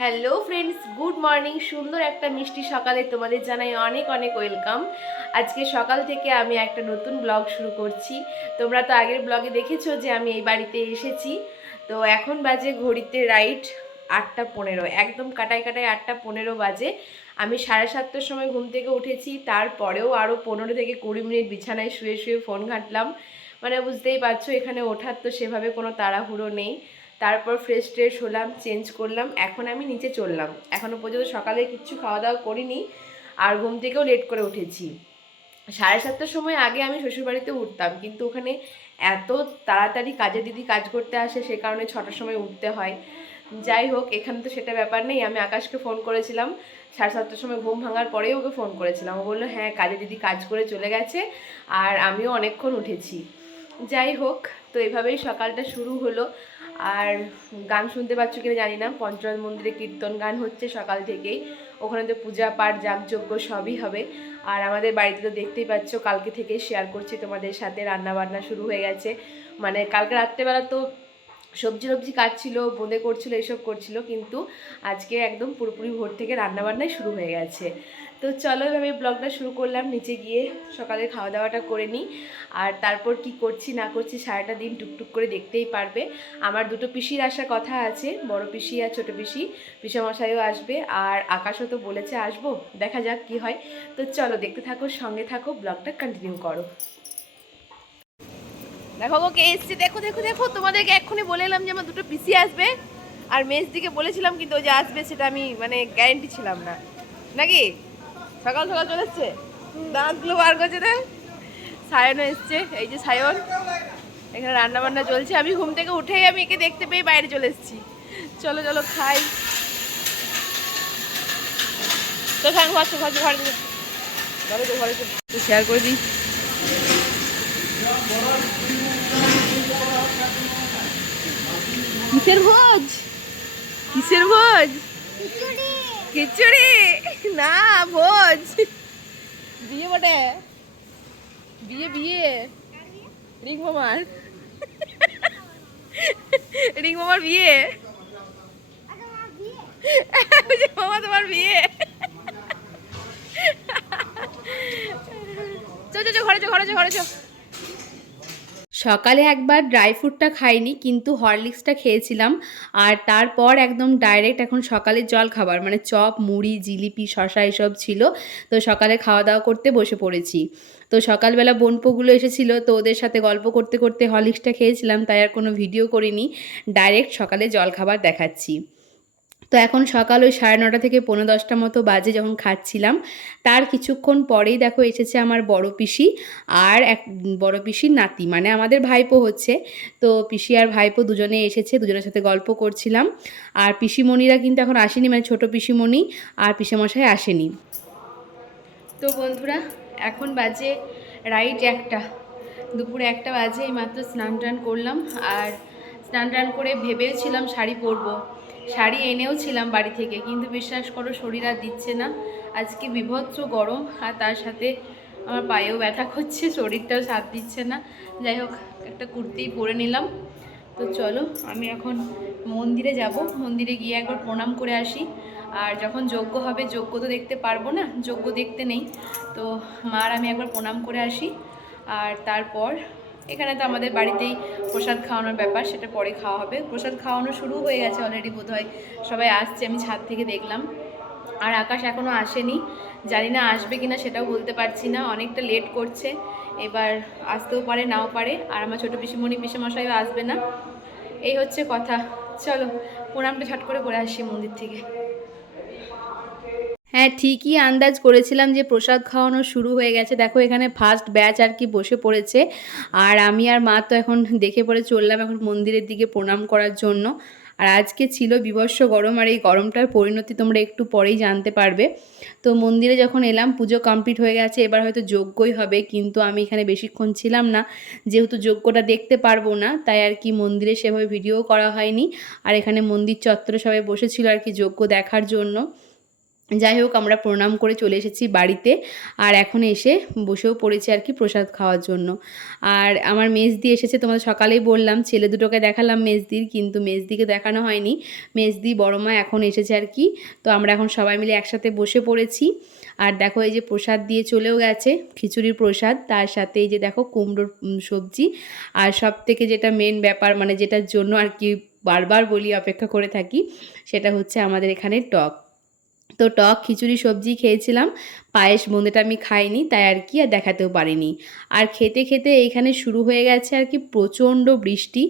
Hello friends, good morning. সুন্দর একটা মিষ্টি সকালে তোমাদের জানাই অনেক অনেক ওয়েলকাম। আজকে সকাল থেকে আমি একটা নতুন ব্লগ শুরু করছি। তোমরা তো আগের ব্লগে দেখেছো যে আমি এই বাড়িতে এসেছি। তো এখন বাজে ঘড়িতে রাইট 8:15, একদম কাটায় কাটায় 8:15 বাজে। আমি 7:30টার সময় ঘুম থেকে উঠেছি, তারপরেও আরও 15 থেকে 20 মিনিট বিছানায় শুয়ে শুয়ে ফোন ঘাঁটলাম। মানে বুঝতেই পারছো এখানে ওঠার তো সেভাবে কোনো তাড়াহুড়ো নেই। তারপর ফ্রেশ ট্রেশ হলাম, চেঞ্জ করলাম, এখন আমি নিচে চললাম। এখনও পর্যন্ত সকালে কিচ্ছু খাওয়া দাওয়া করিনি, আর ঘুম থেকেও লেট করে উঠেছি। 7:30টার সময় আগে আমি শ্বশুরবাড়িতে উঠতাম, কিন্তু ওখানে এত তাড়াতাড়ি কাজের দিদি কাজ করতে আসে, সে কারণে 6টার সময় উঠতে হয়। যাই হোক, এখানে তো সেটা ব্যাপার নেই। আমি আকাশকে ফোন করেছিলাম 7:30টার সময়, ঘুম ভাঙার পরেই ওকে ফোন করেছিলাম। ও বললো হ্যাঁ, কাজের দিদি কাজ করে চলে গেছে, আর আমিও অনেকক্ষণ উঠেছি। যাই হোক, তো এভাবেই সকালটা শুরু হলো। আর গান শুনতে পাচ্ছ কিনা জানি না, পঞ্চরথ মন্দিরে কীর্তন গান হচ্ছে সকাল থেকেই। ওখানে তো পূজা পাঠ যাগযজ্ঞ সবই হবে। আর আমাদের বাড়িতে তো দেখতেই পাচ্ছ, কালকে থেকেই শেয়ার করছি তোমাদের সাথে, রান্না বান্না শুরু হয়ে গেছে। মানে কালকে রাত্রেবেলা তো সবজি টবজি কাটছিল, বোঁদে করছিল, এসব করছিল, কিন্তু আজকে একদম পুরোপুরি ভোর থেকে রান্নাবান্নাই শুরু হয়ে গেছে। তো চলো এভাবে ব্লগটা শুরু করলাম। নিচে গিয়ে সকালে খাওয়া দাওয়াটা করে নিই, আর তারপর কি করছি না করছি সারাটা দিন টুকটুক করে দেখতেই পারবে। আমার দুটো পিসির আসার কথা আছে, বড় পিসি আর ছোটো পিসি। পিসামশাইও আসবে, আর আকাশও তো বলেছে আসবো, দেখা যাক কি হয়। তো চলো দেখতে থাকো, সঙ্গে থাকো, ব্লগটা কন্টিনিউ করো। দেখো গো কে এসছে, দেখো দেখো দেখো, তোমাদেরকে এক্ষুনি বলে এলাম যে আমার দুটো পিসি আসবে, আর মেজ দিকে বলেছিলাম, কিন্তু ওই যে আসবে সেটা আমি মানে গ্যারেন্টি ছিলাম না, নাকি? সকাল সকাল চলে এসছে, দাঁতগুলো বার করছে। দেখ, সায়নও এসছে, এই যে সায়ন। এখানে রান্না বান্না চলছে, আমি ঘুম থেকে উঠেই আমি একে দেখতে পেয়ে বাইরে চলে এসেছি। চলো চলো খাই। তো খান, ঘর ঘরে ঘরে ঘরে শেয়ার করে দিই। কিসের ভোজ? কিসের ভোজ? খিচুড়ি না, ভোজ। বিয়ে বটে, বিয়ে বিয়ে। রিং মামার, রিং মামার বিয়ে। মামা তোমার বিয়ে। চো চো চো, ঘরে চো ঘরে চো ঘরে চো। সকালে একবার ড্রাই ফ্রুটটা খাইনি, কিন্তু হরলিক্সটা খেয়েছিলাম। আর তারপর একদম ডাইরেক্ট এখন সকালের জল খাবার, মানে চপ মুড়ি জিলিপি শশা এসব ছিল। তো সকালে খাওয়া দাওয়া করতে বসে পড়েছি। তো সকালবেলা বোনপোগুলো এসেছিলো, তো ওদের সাথে গল্প করতে করতে হরলিক্সটা খেয়েছিলাম, তাই আর কোনো ভিডিও করিনি। ডাইরেক্ট সকালে জল খাবার দেখাচ্ছি। তো এখন সকাল ওই 9:30 থেকে 10:45 মতো বাজে, যখন খাচ্ছিলাম তার কিছুক্ষণ পরেই দেখো এসেছে আমার বড় পিসি আর এক বড় পিসির নাতি, মানে আমাদের ভাইপো হচ্ছে। তো পিসি আর ভাইপো দুজনে এসেছে, দুজনের সাথে গল্প করছিলাম। আর পিসিমণিরা কিন্তু এখন আসেনি, মানে ছোটো পিসিমণি আর পিসেমশাই আসেনি। তো বন্ধুরা, এখন বাজে রাইট 1টা, দুপুরে 1টা বাজে। এই মাত্র স্নান টান করলাম, আর স্নান টান করে ভেবেছিলাম শাড়ি পরবো, শাড়ি এনেও ছিলাম বাড়ি থেকে, কিন্তু বিশ্বাস করো শরীর আর দিচ্ছে না। আজকে বিভৎস গরম, আর তার সাথে আমার পায়েও ব্যথা করছে, শরীরটাও সাথ দিচ্ছে না। যাই হোক, একটা কুর্তিই পরে নিলাম। তো চলো আমি এখন মন্দিরে যাব, মন্দিরে গিয়ে একবার প্রণাম করে আসি। আর যখন যজ্ঞ হবে, যজ্ঞ তো দেখতে পারবো না, যজ্ঞ দেখতে নেই। তো মার আমি একবার প্রণাম করে আসি, আর তারপর এখানে তো আমাদের বাড়িতেই প্রসাদ খাওয়ানোর ব্যাপার, সেটা পরে খাওয়া হবে। প্রসাদ খাওয়ানো শুরু হয়ে গেছে অলরেডি, বোধহয় সবাই আসছে, আমি ছাদ থেকে দেখলাম। আর আকাশ এখনও আসেনি, জানি না আসবে কিনা সেটাও বলতে পারছি না, অনেকটা লেট করছে। এবার আসতেও পারে নাও পারে, আর আমার ছোটো পিসিমণি পিসেমশাইও আসবে না, এই হচ্ছে কথা। চলো প্রণামটা ঝট করে আসি মন্দির থেকে। হ্যাঁ, ঠিকই আন্দাজ করেছিলাম যে প্রসাদ খাওয়ানো শুরু হয়ে গেছে। দেখো এখানে ফার্স্ট ব্যাচ আর কি বসে পড়েছে, আর আমি আর মা তো এখন দেখে পড়ে চললাম এখন মন্দিরের দিকে প্রণাম করার জন্য। আর আজকে ছিল বীভৎস গরম, আর এই গরমটার পরিণতি তোমরা একটু পরেই জানতে পারবে। তো মন্দিরে যখন এলাম, পুজো কমপ্লিট হয়ে গেছে, এবার হয়তো যজ্ঞই হবে, কিন্তু আমি এখানে বেশিক্ষণ ছিলাম না, যেহেতু যজ্ঞটা দেখতে পারবো না, তাই আর কি মন্দিরে সেভাবে ভিডিও করা হয়নি। আর এখানে মন্দির চত্বরে সবাই বসেছিল আর কি যজ্ঞ দেখার জন্য। যাই হোক আমরা প্রণাম করে চলে এসেছি বাড়িতে, আর এখন এসে বসেও পড়েছি আর কি প্রসাদ খাওয়ার জন্য। আর আমার মেজদি এসেছে, তোমাদের সকালেই বললাম, ছেলে দুটোকে দেখালাম মেজদির, কিন্তু মেজদিকে দেখানো হয়নি। মেজদি বড় মা এখন এসেছে আর কি। তো আমরা এখন সবাই মিলে একসাথে বসে পড়েছি। আর দেখো এই যে প্রসাদ দিয়ে চলেও গেছে, খিচুড়ির প্রসাদ, তার সাথে এই যে দেখো কুমড়োর সবজি, আর সব থেকে যেটা মেন ব্যাপার, মানে যেটার জন্য আর কি বারবার বলি অপেক্ষা করে থাকি, সেটা হচ্ছে আমাদের এখানে টক। তো টক খিচুড়ি সবজি খেয়েছিলাম, পায়েস বোঁদেটা আমি খাইনি, তাই আর কি আর দেখাতেও পারিনি। আর খেতে খেতে এইখানে শুরু হয়ে গেছে আর কি প্রচণ্ড বৃষ্টি।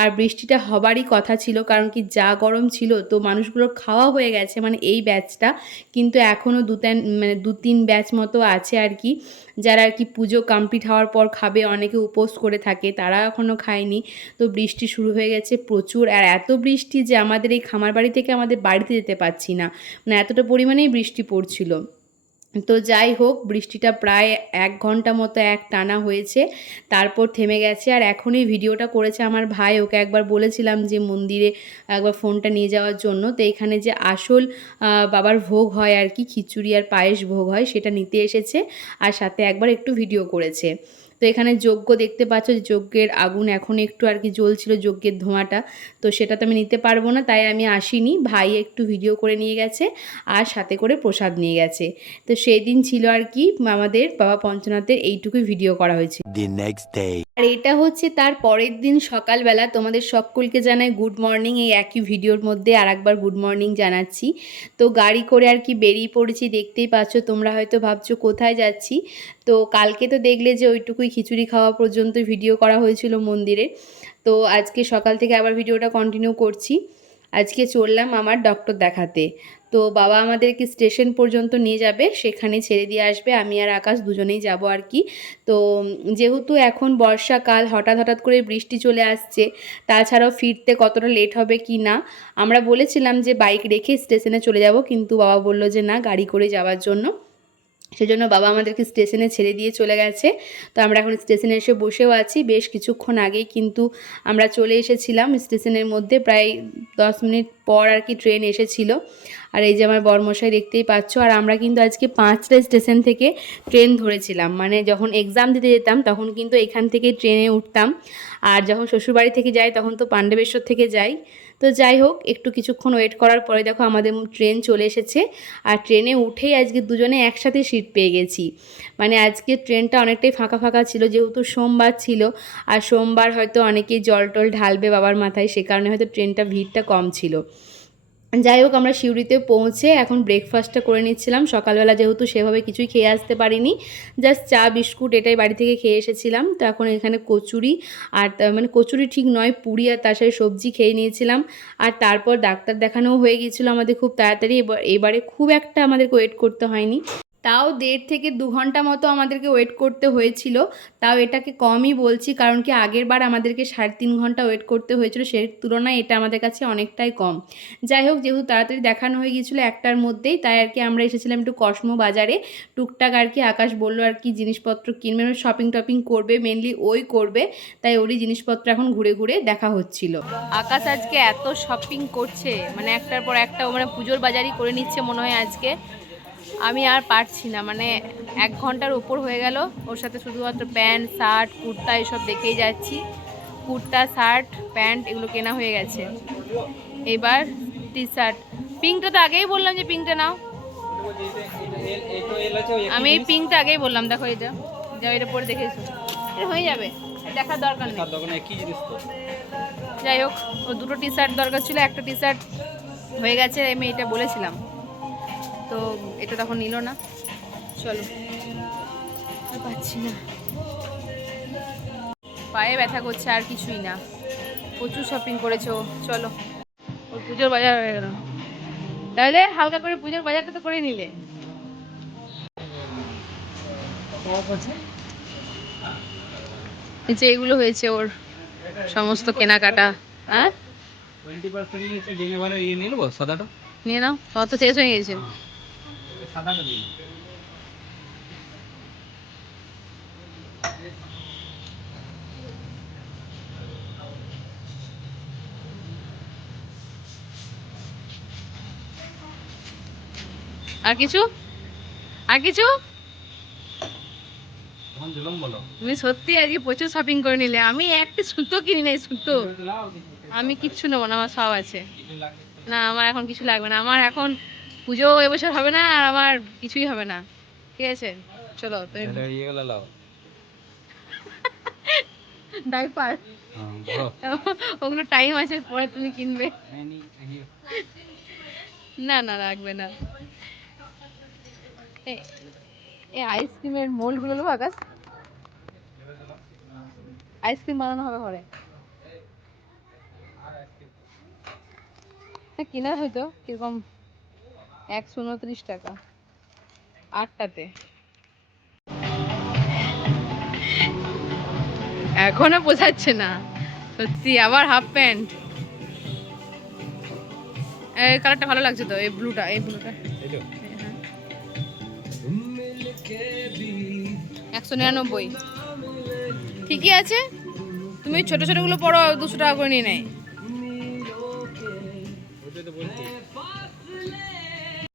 আর বৃষ্টিটা হবারই কথা ছিল, কারণ কি যা গরম ছিল, তো মানুষগুলোর খাওয়া হয়ে গেছে মানে এই ব্যাচটা, কিন্তু এখনও দু তিন ব্যাচ মতো আছে আর কি, যারা আর কি পুজো কমপ্লিট হওয়ার পর খাবে, অনেকে উপোস করে থাকে, তারা এখনও খায়নি। তো বৃষ্টি শুরু হয়ে গেছে প্রচুর, আর এত বৃষ্টি যে আমাদের এই খামার বাড়ি থেকে আমাদের বাড়িতে যেতে পারছি না, মানে এতটা পরিমাণেই বৃষ্টি পড়ছিল। তো যাই হোক, বৃষ্টিটা প্রায় 1 ঘন্টা মতো টানা হয়েছে, তারপর থেমে গেছে। আর এখনই ভিডিওটা করেছে আমার ভাই, ওকে একবার বলেছিলাম যে মন্দিরে একবার ফোনটা নিয়ে যাওয়ার জন্য। তো এখানে যে আসল বাবার ভোগ হয় আর কি, খিচুড়ি আর পায়েস ভোগ হয়, সেটা নিতে এসেছে, আর সাথে একবার একটু ভিডিও করেছে। তো এখানে যজ্ঞ দেখতে পাচ্ছ, যে যজ্ঞের আগুন এখন একটু আর কি জ্বলছিল, যজ্ঞের ধোঁয়াটা, তো সেটা তো আমি নিতে পারবো না, তাই আমি আসিনি। ভাই একটু ভিডিও করে নিয়ে গেছে, আর সাথে করে প্রসাদ নিয়ে গেছে। তো সেই দিন ছিল আর কি আমাদের বাবা পঞ্চনাথের এইটুকুই ভিডিও করা হয়েছে। আর এটা হচ্ছে তার পরের দিন সকালবেলা। তোমাদের সকলকে জানাই গুড মর্নিং, এই একই ভিডিওর মধ্যে আর একবার গুড মর্নিং জানাচ্ছি। তো গাড়ি করে আর কি বেরিয়ে পড়েছি, দেখতেই পাচ্ছ, তোমরা হয়তো ভাবছো কোথায় যাচ্ছি। তো কালকে তো দেখলে যে ওইটুকুই খিচুড়ি খাওয়া পর্যন্ত ভিডিও করা হয়েছিল মন্দিরে। তো আজকে সকাল থেকে আবার ভিডিওটা কন্টিনিউ করছি। আজকে চললাম আমার ডক্টর দেখাতে। তো বাবা আমাদেরকে স্টেশন পর্যন্ত নিয়ে যাবে, সেখানে ছেড়ে দিয়ে আসবে, আমি আর আকাশ দুজনেই যাব আর কি। তো যেহেতু এখন বর্ষাকাল, হঠাৎ হঠাৎ করে বৃষ্টি চলে আসছে, তাছাড়াও ফিরতে কতটা লেট হবে কি না, আমরা বলেছিলাম যে বাইক রেখে স্টেশনে চলে যাব, কিন্তু বাবা বলল যে না, গাড়ি করে যাওয়ার জন্য। সেজন্য বাবা আমাদেরকে স্টেশনে ছেড়ে দিয়ে চলে গেছে। তো আমরা এখন স্টেশনে এসে বসেও আছি, বেশ কিছুক্ষণ আগেই কিন্তু আমরা চলে এসেছিলাম স্টেশনের মধ্যে, প্রায় 10 মিনিট পর আর কি ট্রেন এসেছিল। আর এই যে আমার বরমশাই দেখতেই পাচ্ছ। আর আমরা কিন্তু আজকে 5টা স্টেশন থেকে ট্রেন ধরেছিলাম, মানে যখন এক্সাম দিতে যেতাম তখন কিন্তু এখান থেকে ট্রেনে উঠতাম, আর যখন শ্বশুরবাড়ি থেকে যাই তখন তো পাণ্ডবেশ্বর থেকে যাই। তো যাই হোক, একটু কিছুক্ষণ ওয়েট করার পরে দেখো আমাদের ট্রেন চলে এসেছে, আর ট্রেনে উঠেই আজকে দুজনে একসাথে সিট পেয়ে গেছি। মানে আজকে ট্রেনটা অনেকটাই ফাঁকা ফাঁকা ছিল, যেহেতু সোমবার ছিল, আর সোমবার হয়তো অনেকেই জল টল ঢালবে বাবার মাথায়, সে কারণে হয়তো ট্রেনটা ভিড়টা কম ছিল। যাই হোক, আমরা সিউড়িতে পৌঁছে এখন ব্রেকফাস্টটা করে নিচ্ছিলাম। সকালবেলা যেহেতু সেভাবে কিছুই খেয়ে আসতে পারিনি, জাস্ট চা বিস্কুট এটাই বাড়ি থেকে খেয়ে এসেছিলাম। তো এখন এখানে কচুরি, আর মানে কচুরি ঠিক নয়, পুরি আর তার সাথে সবজি খেয়ে নিয়েছিলাম। আর তারপর ডাক্তার দেখানোও হয়ে গিয়েছিলো আমাদের খুব তাড়াতাড়ি, এবারে খুব একটা আমাদেরকে ওয়েট করতে হয়নি, তাও 1.5 থেকে 2 ঘন্টা মতো আমাদেরকে ওয়েট করতে হয়েছিল। তাও এটাকে কমই বলছি, কারণ কি আগের বার আমাদেরকে 3.5 ঘন্টা ওয়েট করতে হয়েছিল, সেই তুলনায় এটা আমাদের কাছে অনেকটাই কম। যাই হোক, যেহেতু তাড়াতাড়ি দেখানো হয়ে গিয়েছিলো 1টার মধ্যেই, তাই আর কি আমরা এসেছিলাম একটু কসমো বাজারে, টুকটাক আর কি আকাশ বললো আর কি জিনিসপত্র কিনবে, শপিং টপিং করবে, মেনলি ওই করবে, তাই ওরই জিনিসপত্র এখন ঘুরে ঘুরে দেখা হচ্ছিল। আকাশ আজকে এত শপিং করছে, মানে একটার পর একটা, মানে পুজোর বাজারই করে নিচ্ছে মনে হয় আজকে। আমি আর পারছি না, মানে 1 ঘন্টার উপর হয়ে গেল, ওর সাথে শুধুমাত্র প্যান্ট শার্ট কুর্তা এসব দেখেই যাচ্ছি। কুর্তা শার্ট প্যান্ট এগুলো কেনা হয়ে গেছে, এবার টি শার্ট। পিঙ্কটা তো আগেই বললাম যে পিঙ্কটা নাও, আমি এই পিঙ্কটা আগেই বললাম। দেখো এটা, যা এটা পরে দেখেছো, এটা হয়ে যাবে, দেখার দরকার নেই। যাই হোক, ও 2টো টি শার্ট দরকার ছিল, একটা টি শার্ট হয়ে গেছে, আমি এটা বলেছিলাম, তো এটা তখন নিল না। চলো, আর পাচ্ছি না, পায়ে ব্যথা করছে, আর কিছুই না, প্রচুর শপিং করেছো। চলো, ওর পুজোর বাজার হয়ে গেল, তাহলে হালকা করে পুজোর বাজারটা তো করে নিলে। যে এগুলো হয়েছে ওর সমস্ত কেনাকাটা। হ্যাঁ, 20% নিয়ে নাও, সব তো শেষ হয়ে গেছে। আর কিছু আর কিছু তুমি সত্যি আজকে প্রচুর শপিং করে নিলে। আমি একটা সুতো কিনি নাই, সুতো। আমি কিচ্ছু নেবো না, আমার সব আছে। না আমার এখন কিছু লাগবে না, আমার এখন পুজো এবছর হবে না, আর আমার কিছুই হবে না। ঠিক আছে চলো তুমি ডাইপার ওগুলো টাইম আছে, পরে তুমি কিনবে। না না রাখবে না। এই আইসক্রিমের মোল্ড গুলো নেবো আকাশ, আইসক্রিম বানানো হবে ঘরে। কিনা হয়তো কিরকম 129 টাকা 8টাতে। এখনো বোঝাচ্ছে না সত্যি। আবার হাফ প্যান্ট, এই কালারটা ভালো লাগছে তো, এই ব্লুটা, এই ব্লুটা 199। ঠিকই আছে, তুমি ছোট ছোট গুলো পড়ো, 200 টাকা করে নিয়ে নেয়।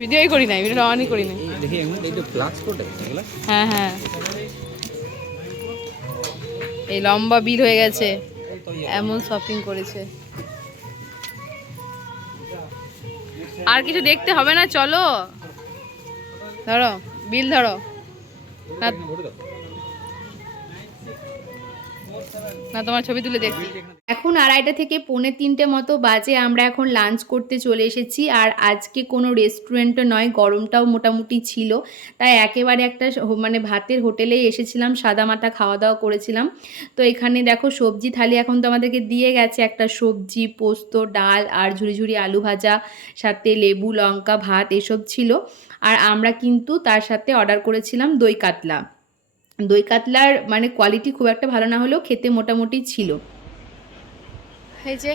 ভিডিওই করি নাই, ভিডিওটা অনই করি নাই। হ্যাঁ হ্যাঁ, এই লম্বা বিল হয়ে গেছে, এমন শপিং করেছে। আর কিছু দেখতে হবে না, চলো ধরো বিল ধরো। না তোমার ছবি তুলে দেখি। এখন 2:30 থেকে 2:45 মতো বাজে, আমরা এখন লাঞ্চ করতে চলে এসেছি। আর আজকে কোনো রেস্টুরেন্টও নয়, গরমটাও মোটামুটি ছিল, তাই একেবারে একটা মানে ভাতের হোটেলেই এসেছিলাম, সাদামাটা খাওয়া দাওয়া করেছিলাম। তো এখানে দেখো সবজি থালি এখন তো আমাদেরকে দিয়ে গেছে, একটা সবজি, পোস্ত, ডাল আর ঝুরি ঝুরি আলু ভাজা, সাথে লেবু লঙ্কা ভাত এসব ছিল। আর আমরা কিন্তু তার সাথে অর্ডার করেছিলাম দই কাতলা। দই কাতলার মানে কোয়ালিটি খুব একটা ভালো না হলেও খেতে মোটামুটি ছিল। এই যে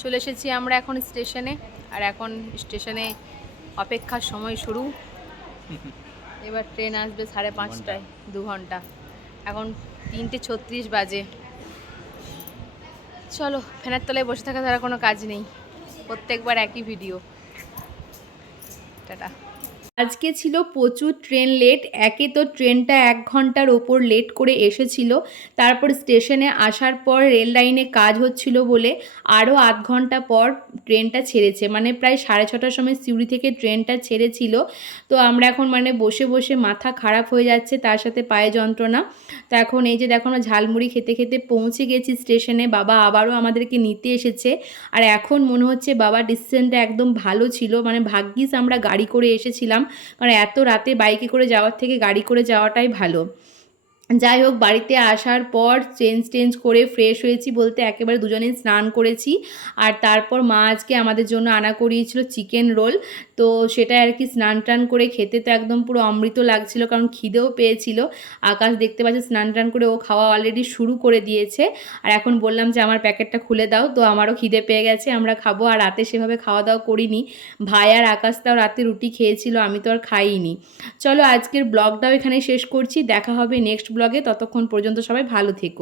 চলে এসেছি আমরা এখন স্টেশনে, আর এখন স্টেশনে অপেক্ষার সময় শুরু। এবার ট্রেন আসবে 5:30টায়, 2 ঘন্টা। এখন 3:36 বাজে। চলো, ফ্যানের তলায় বসে থাকা ছাড়া কোনো কাজ নেই, প্রত্যেকবার একই ভিডিও। টাটা। আজকে ছিল প্রচুর ট্রেন লেট। একে তো ট্রেনটা 1 ঘন্টার ওপর লেট করে এসেছিল, তারপর স্টেশনে আসার পর রেল লাইনে কাজ হচ্ছিল বলে আরও 8 ঘন্টা পর ট্রেনটা ছেড়েছে, মানে প্রায় 6:30টার সময় সিউড়ি থেকে ট্রেনটা ছেড়েছিল। তো আমরা এখন মানে বসে বসে মাথা খারাপ হয়ে যাচ্ছে, তার সাথে পায়ে যন্ত্রণা। তো এখন এই যে দেখো আমরা ঝালমুড়ি খেতে খেতে পৌঁছে গেছি স্টেশনে। বাবা আবারও আমাদেরকে নিতে এসেছে, আর এখন মনে হচ্ছে বাবার ডিসিশনটা একদম ভালো ছিল, মানে ভাগ্যিস আমরা গাড়ি করে এসেছিলাম, কারণ এত রাতে বাইকে করে যাওয়ার থেকে গাড়ি করে যাওয়াটাই ভালো। যাই হোক, বাড়িতে আসার পর চেঞ্জ করে ফ্রেশ হয়েছি বলতে একেবারে দুজনেই স্নান করেছি। আর তারপর মা আজকে আমাদের জন্য আনা করিয়েছিল চিকেন রোল, তো সেটা আর কি স্নান টান করে খেতে তো একদম পুরো অমৃত লাগছিল, কারণ খিদেও পেয়েছিল। আকাশ দেখতে পাচ্ছে স্নান টান করে ও খাওয়া অলরেডি শুরু করে দিয়েছে। আর এখন বললাম যে আমার প্যাকেটটা খুলে দাও, তো আমারও খিদে পেয়ে গেছে, আমরা খাবো। আর রাতে সেভাবে খাওয়া দাওয়া করিনি, ভাই আর আকাশ তাও রাতে রুটি খেয়েছিল, আমি তো আর খাইনি। চলো আজকের ব্লগটাও এখানে শেষ করছি, দেখা হবে নেক্সট ব্লগে। ততক্ষণ পর্যন্ত সবাই ভালো থেকো।